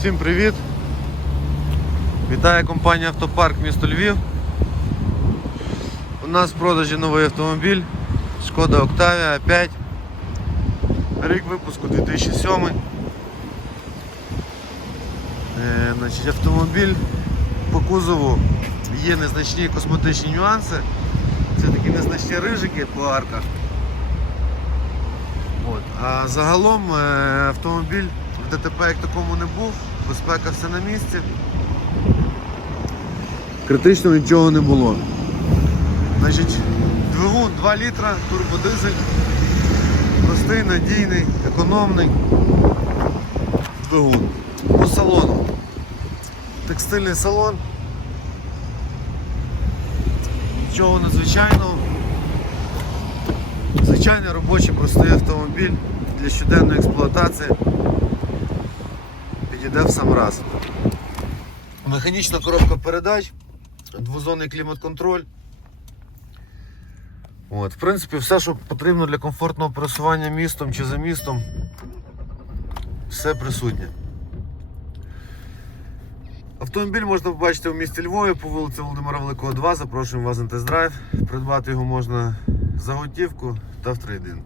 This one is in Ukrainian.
Всім привіт! Вітає компанія Автопарк місто Львів. У нас в продажі новий автомобіль Шкода Octavia 5. Рік випуску 2007. Е, значить, автомобіль по кузову є незначні косметичні нюанси. Це такі незначні рижики по арках. От. А загалом е, автомобіль ДТП як такому не був, безпека все на місці. Критично нічого не було. Значить, двигун 2 літра, турбодизель. Простий, надійний, економний двигун. По салону. Текстильний салон. Нічого надзвичайного. Звичайний робочий простий автомобіль для щоденної експлуатації підійде в сам раз. Механічна коробка передач, двозонний клімат-контроль. От, в принципі, все, що потрібно для комфортного пересування містом чи за містом, все присутнє. Автомобіль можна побачити у місті Львові по вулиці Володимира Великого 2. Запрошуємо вас на тест-драйв. Придбати його можна за готівку та в трейдинг.